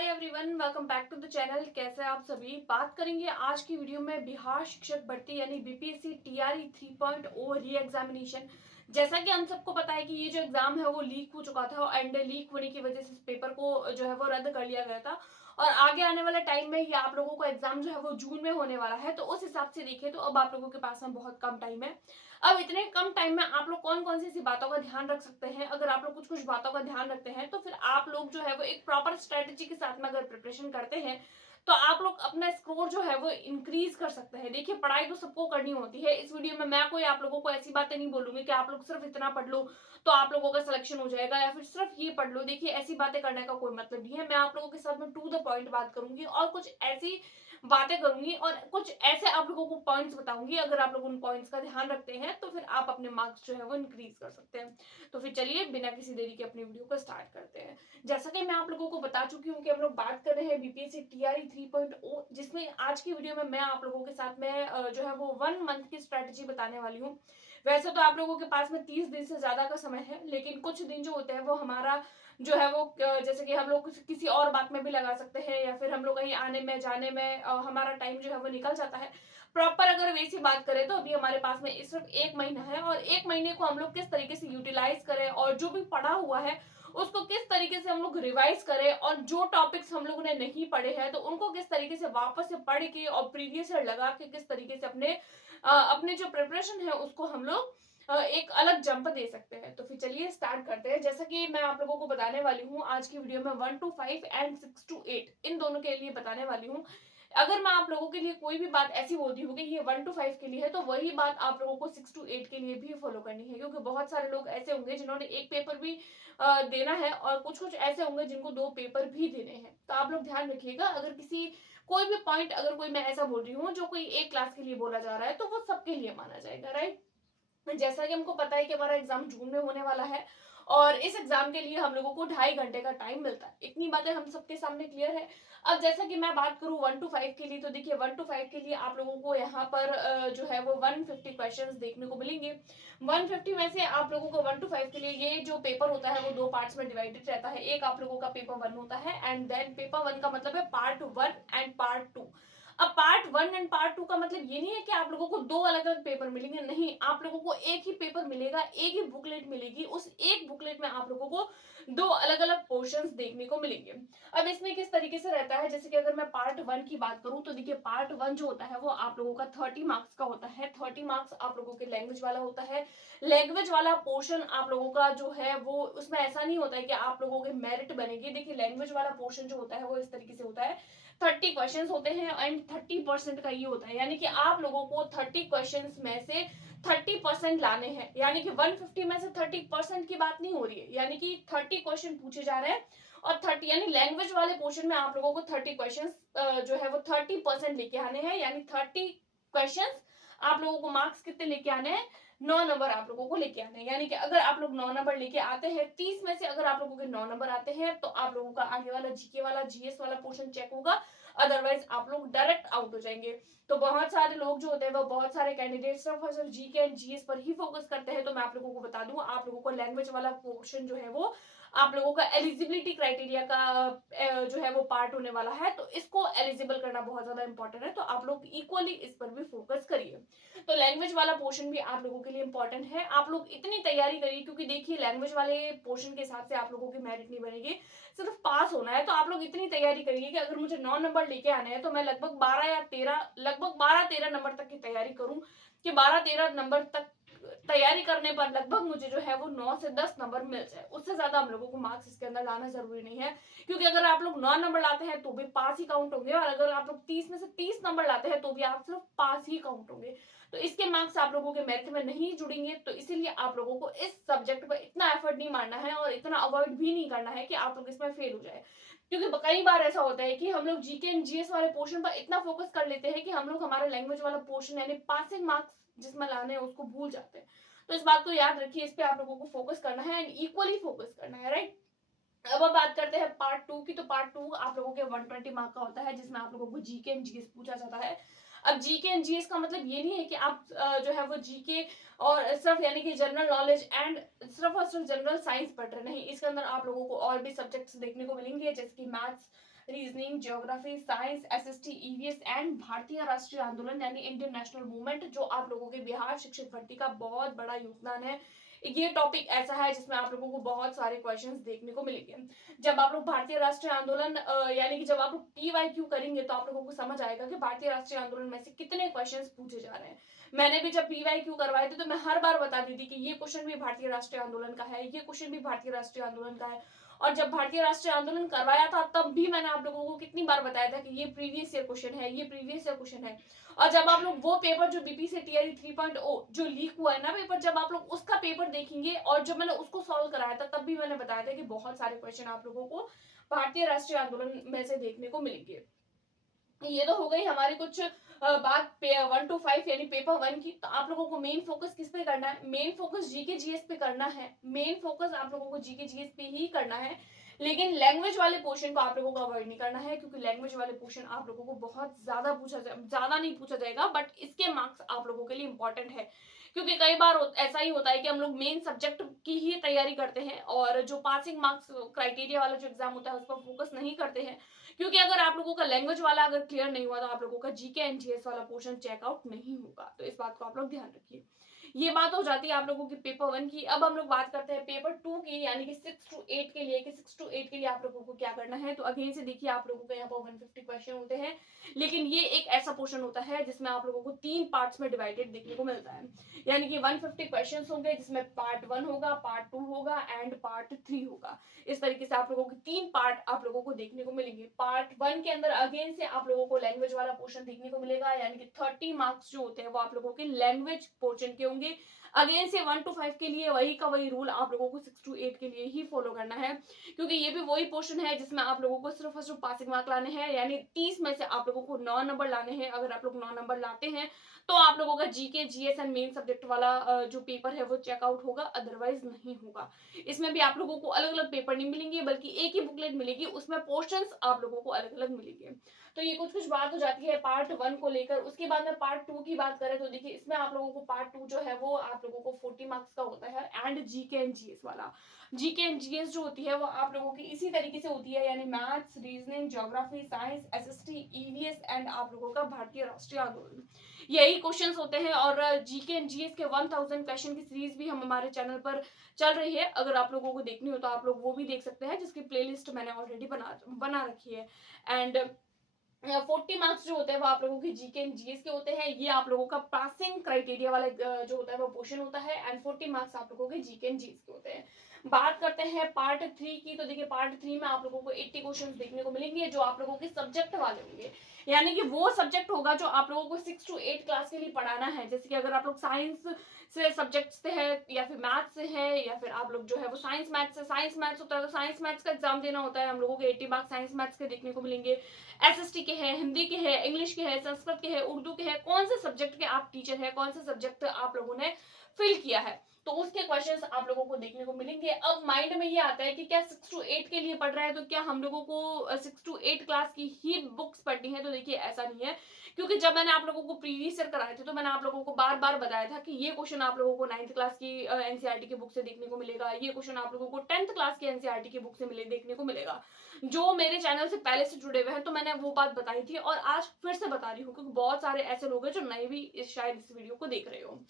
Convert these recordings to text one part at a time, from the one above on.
Hi everyone, welcome back to the channel. कैसे हैं आप सभी। बात करेंगे आज की वीडियो में बिहार शिक्षक भर्ती यानी बीपीएससी टीआरई 3.0 री एग्जामिनेशन। जैसा कि हम सबको पता है कि ये जो एग्जाम है वो लीक हो चुका था एंड लीक होने की वजह से इस पेपर को जो है वो रद्द कर लिया गया था और आगे आने वाले टाइम में ये आप लोगों को एग्जाम जो है वो जून में होने वाला है। तो उस हिसाब से देखें तो अब आप लोगों के पास में बहुत कम टाइम है। अब इतने कम टाइम में आप लोग कौन कौन सी ऐसी बातों का ध्यान रख सकते हैं। अगर आप लोग कुछ कुछ बातों का ध्यान रखते हैं तो फिर आप लोग जो है वो एक प्रॉपर स्ट्रेटेजी के साथ में अगर प्रिपरेशन करते हैं तो आप लोग अपना स्कोर जो है वो इंक्रीज कर सकते हैं। देखिए, पढ़ाई तो सबको करनी होती है। इस वीडियो में मैं कोई आप लोगों को ऐसी बातें नहीं बोलूंगी कि आप लोग सिर्फ इतना पढ़ लो तो आप लोगों का सिलेक्शन हो जाएगा या फिर सिर्फ ये पढ़ लो। देखिए, ऐसी बातें करने का कोई मतलब नहीं है। मैं आप लोगों के साथ में टू द पॉइंट बात करूंगी और कुछ ऐसी बातें करूंगी और कुछ ऐसे आप लोगों को पॉइंट्स बताऊंगी। अगर आप लोग उन पॉइंट्स का ध्यान रखते हैं तो फिर आप अपने मार्क्स जो है वो इंक्रीज कर सकते हैं। तो फिर चलिए बिना किसी देरी के अपनी वीडियो को स्टार्ट करते हैं। जैसा कि मैं आप लोगों को बता चुकी हूँ कि हम लोग बात कर रहे हैं बीपीएससी टीआरई 3.0, जिसमें आज की वीडियो में मैं आप लोगों के साथ में जो है वो 1 मंथ की स्ट्रेटेजी बताने वाली हूँ। वैसे तो आप लोगों के पास में 30 दिन से ज्यादा का समय है, लेकिन कुछ दिन जो होते हैं वो हमारा जो है वो जैसे कि हम लोग किसी और बात में भी लगा सकते हैं या फिर हम लोग कहीं आने में जाने में हमारा टाइम जो है वो निकल जाता है। प्रॉपर अगर वैसी बात करें तो अभी हमारे पास में सिर्फ 1 महीना है और 1 महीने को हम लोग किस तरीके से यूटिलाइज करें और जो भी पढ़ा हुआ है उसको किस तरीके से हम लोग रिवाइज करें और जो टॉपिक्स हम लोगों ने नहीं पढ़े हैं तो उनको किस तरीके से वापस से पढ़ के और प्रीवियस ईयर लगा के किस तरीके से अपने जो प्रिपरेशन है उसको हम लोग एक अलग जंप दे सकते हैं। तो फिर चलिए स्टार्ट करते हैं। जैसा कि मैं आप लोगों को बताने वाली हूँ आज की वीडियो में 1 to 5 एंड 6 to 8 इन दोनों के लिए बताने वाली हूँ। अगर मैं आप लोगों के लिए कोई भी बात ऐसी बोलती हूँ कि ये 1 to 5 के लिए है तो वही बात आप लोगों को 6 to 8 के लिए भी फॉलो करनी है, क्योंकि बहुत सारे लोग ऐसे होंगे जिन्होंने एक पेपर भी देना है और कुछ कुछ ऐसे होंगे जिनको 2 पेपर भी देने हैं। तो आप लोग ध्यान रखिएगा। अगर किसी कोई भी पॉइंट अगर कोई मैं ऐसा बोल रही हूँ जो कोई एक क्लास के लिए बोला जा रहा है तो वो सबके लिए माना जाएगा, राइट। जैसा कि हमको पता है कि हमारा एग्जाम जून में होने वाला है और इस एग्जाम के लिए हम लोगों को 2.5 घंटे का टाइम मिलता है। इतनी बातें हम सबके सामने क्लियर है। अब जैसा कि मैं बात करूं 1 to 5 के लिए, तो देखिए 1 to 5 के लिए आप लोगों को यहाँ पर जो है वो 150 क्वेश्चंस देखने को मिलेंगे। 150 में से आप लोगों को 1 to 5 के लिए ये जो पेपर होता है वो 2 पार्ट्स में डिवाइडेड रहता है। एक आप लोगों का पेपर 1 होता है एंड देन पेपर 1 का मतलब है पार्ट 1 एंड पार्ट 2। अब पार्ट 1 एंड पार्ट 2 का मतलब ये नहीं है कि आप लोगों को 2 अलग अलग पेपर मिलेंगे, नहीं, आप लोगों को एक ही पेपर मिलेगा, एक ही बुकलेट मिलेगी। उस एक बुकलेट में आप लोगों को 2 अलग अलग पोर्शंस देखने को मिलेंगे। अब इसमें किस तरीके से रहता है, जैसे कि अगर मैं पार्ट 1 की बात करूं तो देखिए पार्ट 1 जो होता है वो आप लोगों का 30 मार्क्स का होता है। 30 मार्क्स आप लोगों के लैंग्वेज वाला होता है। लैंग्वेज वाला पोर्शन आप लोगों का जो है वो उसमें ऐसा नहीं होता है कि आप लोगों के मेरिट बनेगी। देखिए, लैंग्वेज वाला पोर्शन जो होता है वो इस तरीके से होता है, 30 क्वेश्चन होते हैं एंड 30% का ये होता है, यानी कि आप लोगों को 30 क्वेश्चन में से 30% लाने हैं। यानी कि 150 में से 30% की बात नहीं हो रही है, यानी कि 30 क्वेश्चन पूछे जा रहे हैं और 30 यानी लैंग्वेज वाले पोर्शन में आप लोगों को 30 क्वेश्चन जो है वो 30% लेके आने हैं। यानी 30 क्वेश्चन आप लोगों को मार्क्स कितने लेके आने हैं, 9 नंबर आप लोगों को लेके आने हैं। यानी कि अगर आप लोग 9 नंबर लेके आते हैं, 30 में से अगर आप लोगों के 9 नंबर आते हैं तो आप लोगों का आगे वाला जीके वाला जीएस वाला पोर्शन चेक होगा, अदरवाइज आप लोग डायरेक्ट आउट हो जाएंगे। तो बहुत सारे लोग जो होते हैं वो बहुत सारे कैंडिडेट सिर्फ और सिर्फ जीके एंड जीएस पर ही फोकस करते हैं। तो मैं आप लोगों को बता दूं, आप लोगों को लैंग्वेज वाला पोर्शन जो है वो आप लोगों का एलिजिबिलिटी क्राइटेरिया का जो है वो पार्ट होने वाला है। तो इसको एलिजिबल करना बहुत ज्यादा इंपॉर्टेंट है, तो आप लोग इक्वली इस पर भी फोकस करिए। तो लैंग्वेज वाला पोर्शन भी आप लोगों के लिए इंपॉर्टेंट है। आप लोग इतनी तैयारी करिए, क्योंकि देखिए लैंग्वेज वाले पोर्शन के हिसाब से आप लोगों की मेरिट नहीं बनेगी, सिर्फ पास होना है। तो आप लोग इतनी तैयारी करिए कि अगर मुझे 9 नंबर लेके आने हैं तो मैं लगभग 12 नंबर तक की तैयारी करूं, कि 12-13 नंबर तक तैयारी करने पर लगभग मुझे जो है वो 9 से 10 नंबर मिल जाए। उससे ज्यादा हम लोगों को मार्क्स इसके अंदर लाना जरूरी नहीं है, क्योंकि अगर आप लोग 9 नंबर लाते हैं तो भी पास ही काउंट होंगे और अगर आप लोग 30 में से 30 नंबर लाते हैं तो भी आप सिर्फ पास ही काउंट होंगे। तो इसके मार्क्स आप लोगों के मेरिट में नहीं जुड़ेंगे। तो इसीलिए आप लोगों को इस सब्जेक्ट पर इतना एफर्ट नहीं मारना है और इतना अवॉइड भी नहीं करना है कि आप लोग इसमें फेल हो जाए। क्योंकि कई बार ऐसा होता है कि हम लोग जीके एंड जीएस वाले पोर्शन पर इतना फोकस कर लेते हैं कि हम लोग हमारा लैंग्वेज वाला पोर्शन यानी पासिंग मार्क्स जिसमें लाने हैं उसको भूल जाते हैं। तो इस बात को याद रखिए, इस पे आप लोगों को फोकस करना है एंड इक्वली फोकस करना है, राइट। अब हम बात करते हैं पार्ट 2 की। तो पार्ट 2 आप लोगों के 120 मार्क का होता है, जिसमें आप लोगों को जीके एंड जीएस पूछा जाता है। अब जीके एंड जीएस का मतलब ये नहीं है कि आप जो है वो जीके और सिर्फ यानी कि जनरल नॉलेज एंड सिर्फ और सिर्फ जनरल साइंस पढ़ रहे, नहीं, इसके अंदर आप लोगों को और भी सब्जेक्ट्स देखने को मिलेंगे, जैसे कि maths, reasoning, geography, science, SST, EVS and भारतीय राष्ट्रीय आंदोलन यानी इंडियन नेशनल मूवमेंट, जो आप लोगों के बिहार शिक्षक भर्ती का बहुत बड़ा योगदान है। ये टॉपिक ऐसा है जिसमें आप लोगों को बहुत सारे क्वेश्चंस देखने को मिलेंगे। जब आप लोग भारतीय राष्ट्रीय आंदोलन यानी कि जब आप लोग पीवाईक्यू करेंगे तो आप लोगों को समझ आएगा कि भारतीय राष्ट्रीय आंदोलन में से कितने क्वेश्चंस पूछे जा रहे हैं। मैंने भी जब पीवाईक्यू करवाए थे तो मैं हर बार बता दी थी कि ये क्वेश्चन भी भारतीय राष्ट्रीय आंदोलन का है, ये क्वेश्चन भी भारतीय राष्ट्रीय आंदोलन का है। और जब भारतीय राष्ट्रीय आंदोलन करवाया था तब भी मैंने आप लोगों को कितनी बार बताया था कि ये प्रीवियस ईयर क्वेश्चन है, ये प्रीवियस ईयर क्वेश्चन है। और जब आप लोग वो पेपर जो बीपीएससी टीआरई 3.0 जो लीक हुआ है ना पेपर, जब आप लोग उसका पेपर देखेंगे और जब मैंने उसको सॉल्व कराया था तब भी मैंने बताया था कि बहुत सारे क्वेश्चन आप लोगों को भारतीय राष्ट्रीय आंदोलन में से देखने को मिलेंगे। ये तो हो गई हमारी कुछ बात 1 to 5 यानी पेपर 1 की। तो आप लोगों को मेन फोकस किस पे करना है? मेन फोकस जीके जीएस पे करना है। मेन फोकस आप लोगों को जीके जीएस पे ही करना है, लेकिन लैंग्वेज वाले पोर्शन को आप लोगों को अवॉइड नहीं करना है, क्योंकि लैंग्वेज वाले पोर्शन आप लोगों को बहुत ज्यादा नहीं पूछा जाएगा, बट इसके मार्क्स आप लोगों के लिए इंपॉर्टेंट है। क्योंकि कई बार ऐसा ही होता है कि हम लोग मेन सब्जेक्ट की ही तैयारी करते हैं और जो पासिंग मार्क्स क्राइटेरिया वाला जो एग्जाम होता है उस पर फोकस नहीं करते हैं। क्योंकि अगर आप लोगों का लैंग्वेज वाला अगर क्लियर नहीं हुआ तो आप लोगों का जीके एंड जीएस वाला पोर्शन चेकआउट नहीं होगा। तो इस बात को आप लोग ध्यान रखिए। ये बात हो जाती है आप लोगों की पेपर 1 की। अब हम लोग बात करते हैं पेपर 2 की, यानी कि 6 to 8 के लिए कि 6 to 8 के लिए आप लोगों को क्या करना है। तो अगेन से देखिए, आप लोगों को यहाँ पर 150 क्वेश्चन होते हैं, लेकिन ये एक ऐसा पोर्शन होता है जिसमें आप लोगों को 3 पार्ट्स में डिवाइडेड देखने को मिलता है। यानी कि 150 क्वेश्चन होंगे जिसमें पार्ट 1 होगा, पार्ट 2 होगा एंड पार्ट 3 होगा। इस तरीके से आप लोगों के 3 पार्ट आप लोगों को देखने को मिलेंगे। पार्ट 1 के अंदर अगेन से आप लोगों को लैंग्वेज वाला पोर्शन देखने को मिलेगा, यानी कि 30 मार्क्स जो होते हैं वो आप लोगों के लैंग्वेज पोर्शन के होंगे। अगेन से 1 to 5 के लिए वही का वही रूल आप लोगों को 6 to 8 के लिए ही फॉलो करना है, क्योंकि ये भी वही पोर्शन है जिसमें आप लोगों को सिर्फ और सिर्फ पासिंग मार्क लाने हैं। यानी 30 में से आप लोगों को 9 नंबर लाने हैं। अगर आप लोग 9 नंबर लाते हैं तो आप लोगों का GK GS and main subject वाला जो पेपर है वो चेकआउट होगा, अदरवाइज नहीं होगा। इसमें भी आप लोगों को अलग अलग पेपर नहीं मिलेंगे, बल्कि एक ही बुकलेट मिलेगी, उसमें पोर्शंस आप लोगों को अलग अलग मिलेंगे। तो ये कुछ बात हो जाती है पार्ट 1 को लेकर। उसके बाद में पार्ट 2 की बात करें तो देखिए, इसमें आप लोगों को पार्ट 2 जो है वो आप लोगों को 40 मार्क्स का होता है एंड जीके एंड जीएस वाला। जीके एंड जीएस जो होती है वो आप लोगों की इसी तरीके से होती है, यानी maths, reasoning, geography, science, SST, EVS and आप लोगों का भारतीय राष्ट्रीय आंदोलन, यही क्वेश्चंस होते हैं। और जीके एंड जीएस के 1000 क्वेश्चन की सीरीज भी हम हमारे चैनल पर चल रही है। अगर आप लोगों को देखनी हो तो आप लोग वो भी देख सकते हैं, जिसकी प्लेलिस्ट मैंने ऑलरेडी बना रखी है। एंड 40 मार्क्स जो होते हैं वो आप लोगों के जीके एंड जीएस के होते हैं। ये आप लोगों का पासिंग क्राइटेरिया वाला जो होता है वो पोर्शन होता है, एंड 40 मार्क्स आप लोगों के जीके एंड जीएस के होते हैं। बात करते हैं पार्ट 3 की। तो देखिए, पार्ट 3 में आप लोगों को 80 क्वेश्चंस देखने को मिलेंगे, जो आप लोगों के सब्जेक्ट वाले होंगे। यानी कि वो सब्जेक्ट होगा जो आप लोगों को 6 to 8 क्लास के लिए पढ़ाना है। जैसे कि अगर आप लोग साइंस से सब्जेक्ट से है, या फिर मैथ्स से है, या फिर आप लोग जो है वो साइंस मैथ्स से, साइंस मैथ्स होता है तो साइंस मैथ्स का एग्जाम देना होता है। हम लोगों के 80 मार्क्स साइंस मैथ्स के देखने को मिलेंगे। एसएसटी के हैं, हिंदी के हैं, इंग्लिश के हैं, संस्कृत के हैं, उर्दू के हैं, कौन से सब्जेक्ट के आप टीचर हैं, कौन से सब्जेक्ट आप लोगों ने फिल किया है, तो उसके क्वेश्चंस आप लोगों को देखने को मिलेंगे। अब माइंड में ये आता है कि क्या 6 to 8 के लिए पढ़ रहा है तो क्या हम लोगों को 6 to 8 क्लास की ही बुक्स पढ़नी है। तो देखिए, ऐसा नहीं है, क्योंकि जब मैंने आप लोगों को प्रीवियस ईयर कराए थे तो मैंने आप लोगों को बार बार बताया था कि ये क्वेश्चन आप लोगों को 9th क्लास की एनसीईआरटी की बुक से देखने को मिलेगा, ये क्वेश्चन आप लोगों को 10th क्लास की एनसीईआरटी की बुक से देखने को मिलेगा। जो मेरे चैनल से पहले से जुड़े हुए हैं तो मैंने वो बात बताई थी और आज फिर से बता रही हूँ, क्योंकि बहुत सारे ऐसे लोग हैं जो नए भी शायद इस वीडियो को देख रहे हो।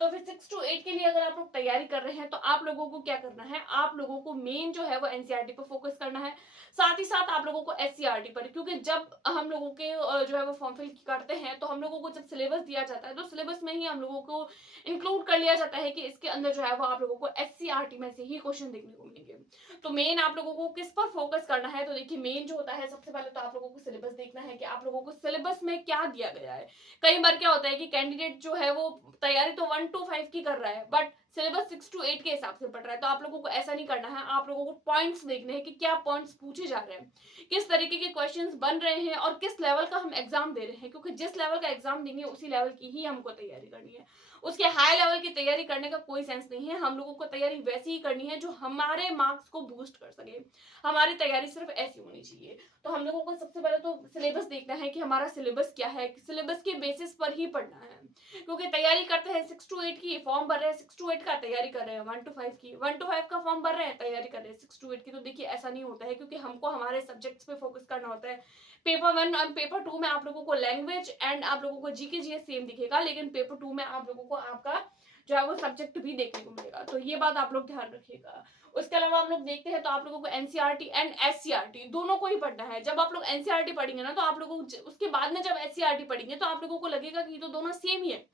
तो फिर 6 to 8 के लिए अगर आप लोग तैयारी कर रहे हैं तो आप लोगों को क्या करना है, आप लोगों को मेन जो है वो एनसीईआरटी पर फोकस करना है, साथ ही साथ आप लोगों को एससीईआरटी पर। क्योंकि जब हम लोगों के जो है वो फॉर्म फिल करते हैं तो हम लोगों को जब सिलेबस दिया जाता है तो सिलेबस में ही हम लोगों को इंक्लूड कर लिया जाता है कि इसके अंदर जो है वो आप लोगों को एससीईआरटी में से ही क्वेश्चन देखने को मिलेंगे। तो मेन आप लोगों को किस पर फोकस करना है, तो देखिए, मेन जो होता है सबसे पहले तो आप लोगों को सिलेबस देखना है कि आप लोगों को सिलेबस में क्या दिया गया है। कई बार क्या होता है कि कैंडिडेट जो है वो तैयारी तो 1 to 5 की कर रहा है, बट सिलेबस 6 to 8 के हिसाब से पढ़ रहा है। तो आप लोगों को ऐसा नहीं करना है, आप लोगों को पॉइंट्स देखने हैं कि क्या पॉइंट्स पूछे जा रहे हैं, किस तरीके के क्वेश्चंस बन रहे हैं और किस लेवल का हम एग्जाम दे रहे हैं, क्योंकि जिस लेवल का एग्जाम देंगे उसी लेवल की ही हमको तैयारी करनी है। उसके हाई लेवल की तैयारी करने का कोई सेंस नहीं है। हम लोगों को तैयारी वैसी ही करनी है जो हमारे मार्क्स को बूस्ट कर सके। हमारी तैयारी सिर्फ ऐसी होनी चाहिए। तो हम लोगों को सबसे पहले तो सिलेबस देखना है कि हमारा सिलेबस क्या है, सिलेबस के बेसिस पर ही पढ़ना है। क्योंकि तैयारी करते हैं 6 to 8 की, फॉर्म भर रहे हैं 6 to 8 का, तैयारी कर रहे हैं 1 to 5 की, 1 to 5 का फॉर्म भर रहे हैं, तैयारी कर रहे हैं 6 to 8 की। तो देखिए ऐसा नहीं होता है, क्योंकि हमको हमारे सब्जेक्ट्स पे फोकस करना होता है। पेपर 1 और पेपर 2 में आप लोगों को लैंग्वेज एंड आप लोगों को जीके जीएस सेम दिखेगा, लेकिन पेपर 2 में आप लोगों को आपका जो है वो सब्जेक्ट भी देखने को मिलेगा। तो ये बात आप लोग ध्यान रखिएगा। उसके अलावा हम लोग देखते हैं तो आप लोगों को एनसीईआरटी एंड एससीईआरटी दोनों को ही पढ़ना है। जब आप लोग एनसीईआरटी पढ़ेंगे ना, तो आप लोगों को उसके बाद में जब एससीईआरटी पढ़ेंगे तो आप लोगों को लगेगा कि ये तो दोनों सेम ही है।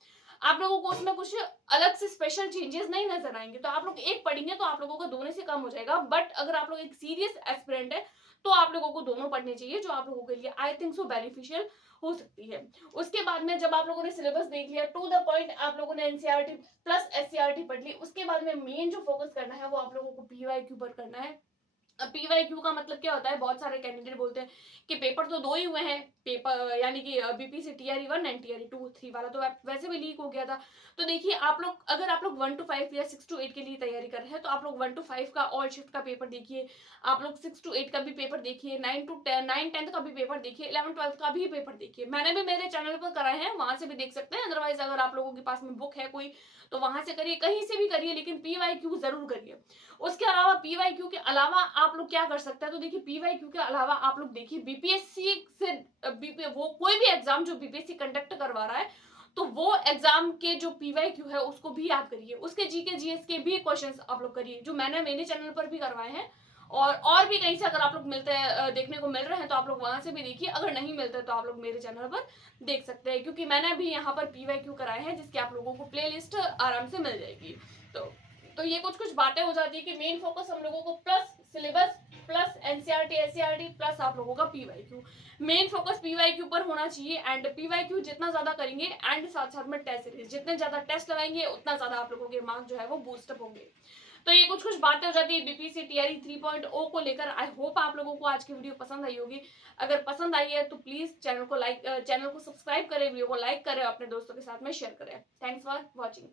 आप लोगों को उसमें कुछ अलग से स्पेशल चेंजेस नहीं नजर आएंगे। तो आप लोग एक पढ़ेंगे तो आप लोगों को दोनों से कम हो जाएगा। बट अगर आप लोग एक सीरियस एस्पिरेंट है तो आप लोगों को दोनों पढ़ने चाहिए, जो आप लोगों के लिए आई थिंक सो बेनिफिशियल हो सकती है। उसके बाद में जब आप लोगों ने सिलेबस देख लिया, टू द पॉइंट आप लोगों ने एनसीईआरटी प्लस एससीईआरटी पढ़ ली, उसके बाद में मेन जो फोकस करना है वो आप लोगों को पीवाईक्यू पर करना है। पीवाईक्यू का मतलब क्या होता है, बहुत सारे कैंडिडेट बोलते हैं कि पेपर तो 2 ही हुए हैं, पेपर यानी कि बीपीसी टीआरई 1 एंड टीआरई 2 3 वाला तो वैसे भी लीक हो गया था। तो देखिए आप लोग अगर आप लोग 1 to 5 या 6 to 8 के लिए तैयारी कर रहे हैं तो आप लोग 1 to 5 का ऑल शिफ्ट का पेपर देखिए, आप लोग 6 to 8 का भी पेपर देखिए, 9 to 10 का भी पेपर देखिए, 11 12 का भी पेपर देखिए। मैंने भी मेरे चैनल पर कराए हैं, वहां से भी देख सकते हैं। अदरवाइज अगर आप लोगों के पास में बुक है कोई तो वहां से करिए, कहीं से भी करिए, लेकिन पीवाईक्यू जरूर करिए। उसके अलावा पीवाईक्यू के अलावा आप लोग क्या कर सकते हैं, तो देखिए पीवाईक्यू के अलावा आप लोग देखिए बीपीएससी से वो कोई भी एग्जाम जो बीपीएससी कंडक्ट करवा रहा है तो वो एग्जाम के जो पीवाईक्यू है उसको भी आप करिए। उसके जीके जीएस के भी क्वेश्चंस आप लोग करिए, जो मैंने मेरे चैनल पर भी करवाए हैं। और भी कहीं से अगर आप लोग मिलते हैं, देखने को मिल रहे हैं तो आप लोग वहां से भी देखिए। अगर नहीं मिलते तो आप लोग मेरे चैनल पर देख सकते हैं, क्योंकि मैंने भी यहाँ पर पीवाईक्यू कराए हैं, जिसके आप लोगों को प्लेलिस्ट आराम से मिल जाएगी। तो ये कुछ बातें हो जाती है कि मेन फोकस हम लोगों को plus syllabus plus NCERT SCERT plus आप लोगों का पीवाईक्यू, मेन फोकस पीवाईक्यू पर होना चाहिए। एंड पीवाईक्यू जितना ज्यादा करेंगे एंड साथ साथ में टेस्ट सीरीज, जितने ज्यादा टेस्ट लगाएंगे उतना ज्यादा आप लोगों के मार्क्स जो है वो बूस्टअप होंगे। तो ये कुछ बातें हो जाती है बीपीसी टीआरई 3.0 को लेकर। आई होप आप लोगों को आज की वीडियो पसंद आई होगी। अगर पसंद आई है तो प्लीज चैनल को सब्सक्राइब करें, वीडियो को लाइक करें, अपने दोस्तों के साथ में शेयर करें। Thanks for watching.